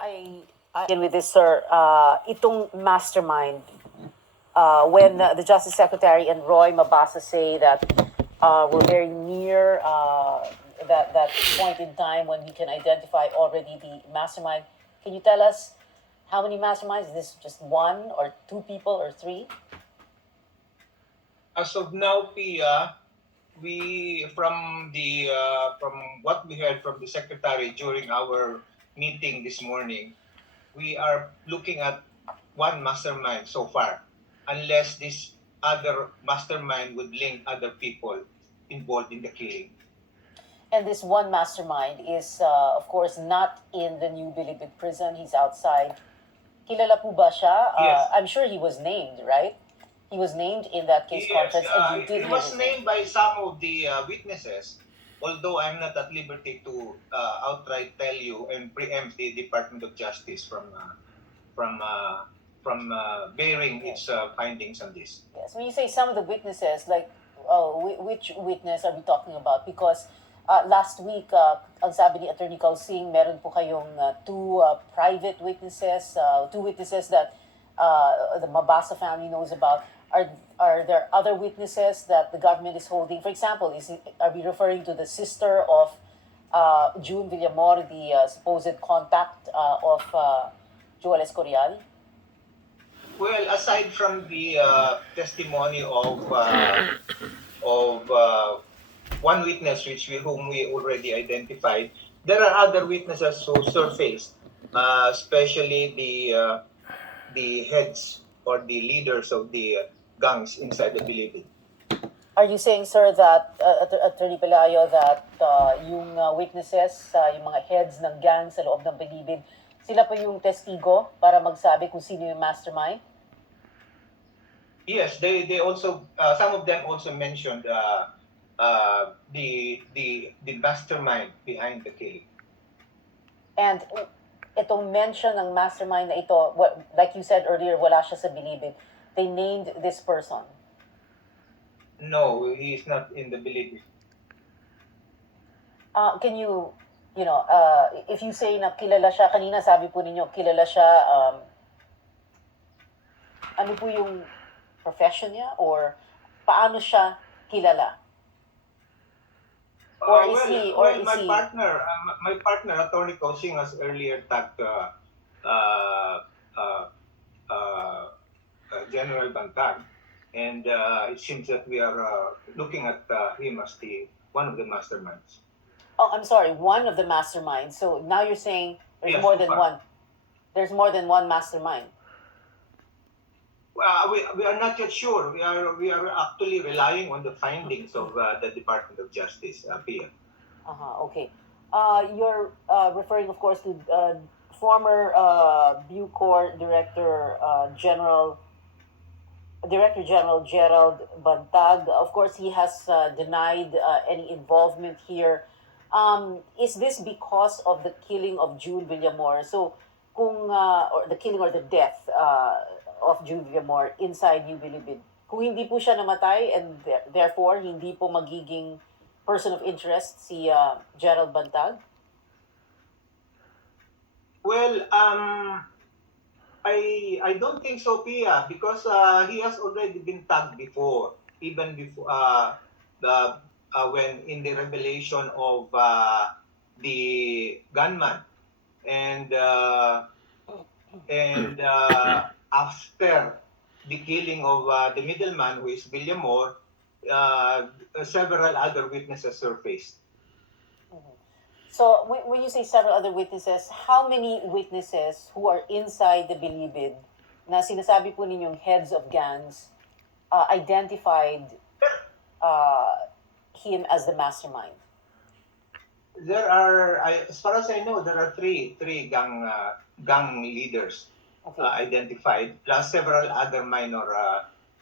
I begin with this, sir. Itong mastermind, when the Justice Secretary and Roy Mabasa say that we're very near that point in time when we can identify already the mastermind, can you tell us how many masterminds? Is this just one or two people or three? As of now, Pia, we from what we heard from the secretary during our meeting this morning, we are looking at one mastermind so far, unless this other mastermind would link other people involved in the killing. And this one mastermind is, of course, not in the New Bilibid prison. He's outside. Kilala po ba siya? Yes. I'm sure he was named, right? He was named in that case conference, and you did It hear was his named by some of the witnesses, although I'm not at liberty to outright tell you and preempt the Department of Justice from bearing its findings on this. Yes, when you say some of the witnesses, like which witness are we talking about? Because last week, ang sabi ni Attorney Causing, meron po kayong two private witnesses, two witnesses that the Mabasa family knows about. Are there other witnesses that the government is holding? For example, are we referring to the sister of June Villamor, the supposed contact of Joel Escorial? Well, aside from the testimony of one witness whom we already identified, there are other witnesses who surfaced, especially the heads or the leaders of the gangs inside the Bilibid. Are you saying, sir, that, Attorney Pelayo, that yung witnesses, yung mga heads ng gang sa loob ng Bilibid, sila pa yung testigo para magsabi kung sino yung mastermind? Yes, they also, some of them also mentioned the mastermind behind the killing. And itong mention ng mastermind na ito, like you said earlier, wala siya sa Bilibid. They named this person. No, he is not in the Bilibid. Can you, if you say na kilala siya, kanina sabi po ninyo, kilala siya, ano po yung profession niya or paano siya kilala? Or is he, my partner, Attorney Causing, has earlier tagged General Bantag, and it seems that we are looking at him as one of the masterminds. Oh, I'm sorry, one of the masterminds. So now you're saying there's Yes, more than one. There's more than one mastermind. Well, we are not yet sure. We are actually relying on the findings of the Department of Justice, Pia. Okay. You're referring, of course, to former Bucor Director General Gerald Bantag. Of course, he has denied any involvement here. Is this because of the killing of June Villamor? So, or the killing or the death of June Villamor inside New Bilibid, kung hindi po siya namatay and therefore hindi po magiging person of interest si Gerald Bantag? Well, I don't think so, Pia, because he has already been tagged before, even before when in the revelation of the gunman, and after the killing of the middleman, who is Villamor, several other witnesses surfaced. So when you say several other witnesses, how many witnesses who are inside the Bilibid na sinasabi po ninyong heads of gangs identified him as the mastermind? There are, as far as I know, there are three gang leaders identified, plus several other minor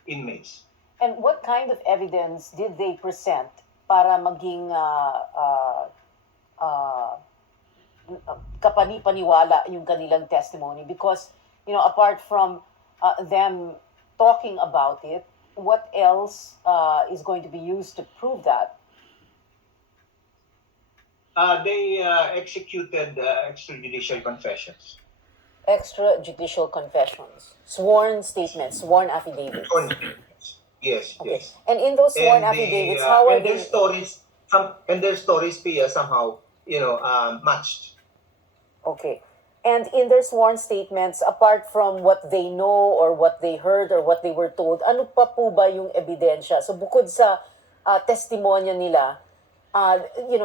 inmates. And what kind of evidence did they present para maging kapani-paniwala yung kanilang testimony? Because, apart from them talking about it, what else is going to be used to prove that? They executed extrajudicial confessions. Extrajudicial confessions, sworn statements, sworn affidavits. Yes, Okay. yes. And in those sworn And the affidavits, how are and their they? stories Pia, somehow matched. Okay. And in their sworn statements, apart from what they know or what they heard or what they were told, ano pa po ba yung ebidensya? So bukod sa testimonya nila,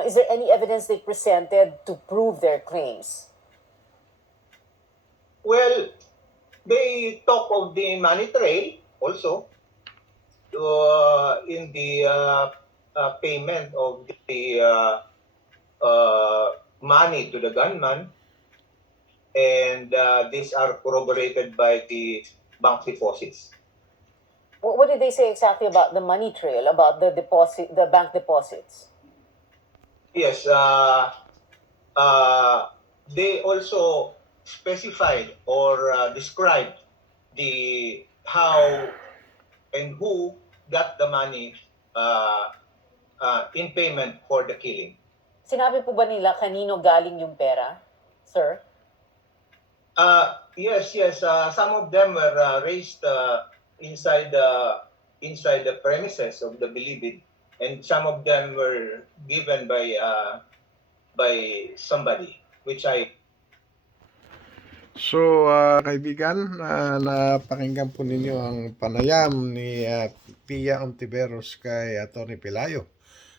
is there any evidence they presented to prove their claims? Well, they talk of the money trail also in the payment of the money to the gunman, and these are corroborated by the bank deposits. What did they say exactly about the money trail, about the bank deposits? Yes, they also specified or described the how and who got the money in payment for the killing. Sinabi po ba nila kanino galing yung pera, sir? Yes, yes. Some of them were raised inside the premises of the Bilibid, and some of them were given by somebody, which I. So, kaibigan, napakinggan po ninyo ang panayam ni Pia Ontiveros kay Atty. Pelayo.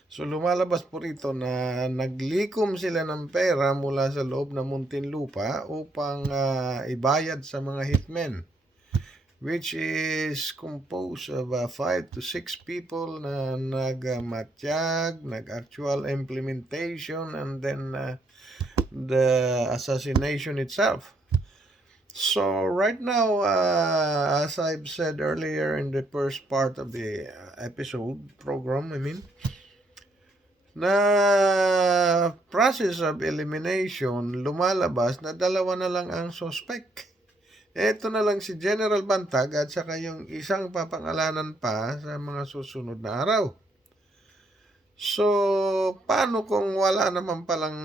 So, lumalabas po rito na naglikom sila ng pera mula sa loob ng Muntinlupa upang ibayad sa mga hitmen, which is composed of 5 to 6 people na nagmatyag, nag-actual implementation, and then the assassination itself. So right now, as I've said earlier in the first part of the episode program, na process of elimination, lumalabas na dalawa na lang ang suspect. Ito na lang si General Bantag at saka yung isang papangalanan pa sa mga susunod na araw. So, paano kung wala naman palang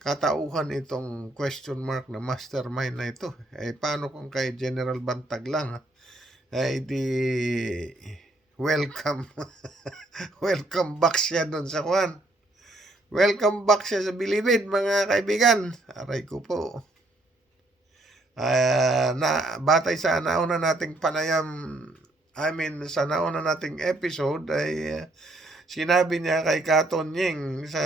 katauhan itong question mark na mastermind na ito? Paano kung kay General Bantag lang? Di welcome. Welcome back siya doon sa Juan. Welcome back siya sa Bilibid, mga kaibigan. Aray ko po. Batay sa nauna nating panayam, sa nauna nating episode ay sinabi niya kay Katonying sa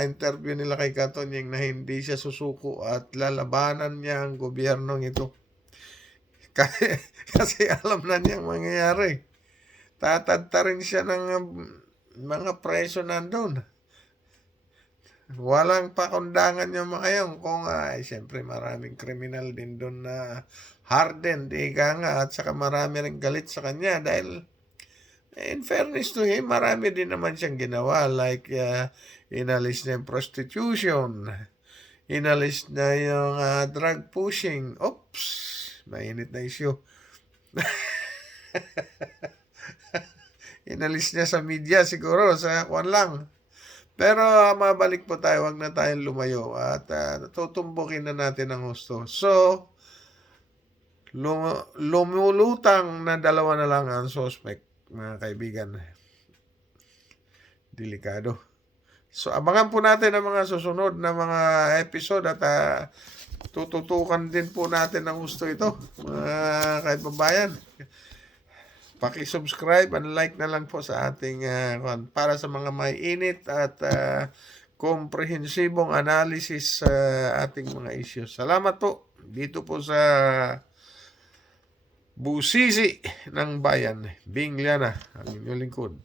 interview nila kay Katonying na hindi siya susuko at lalabanan niya ang gobyernong ito. Kasi alam na niyang mangyayari. Tatadta rin siya ng mga preso nandun. Walang pakundangan yung mga yun kung siyempre maraming kriminal din doon na hardened, at saka marami rin galit sa kanya dahil in fairness to him, marami din naman siyang ginawa, like inalis na yung prostitution, inalis na yung drug pushing. Oops, mainit na issue. Inalis niya sa media siguro, sa kwan lang. Pero mabalik po tayo, wag na tayong lumayo at tutumbukin na natin ang husto. So, lumulutang na dalawa na lang ang suspect, mga kaibigan. Delikado. So, abangan po natin ang mga susunod na mga episode at tututukan din po natin ang husto ito, mga kaibabayan. Paki-subscribe and like na lang po sa ating para sa mga may init at komprehensibong analysis sa ating mga issues. Salamat po dito po sa Busisi ng Bayan. Bing Liana, ang inyong lingkod.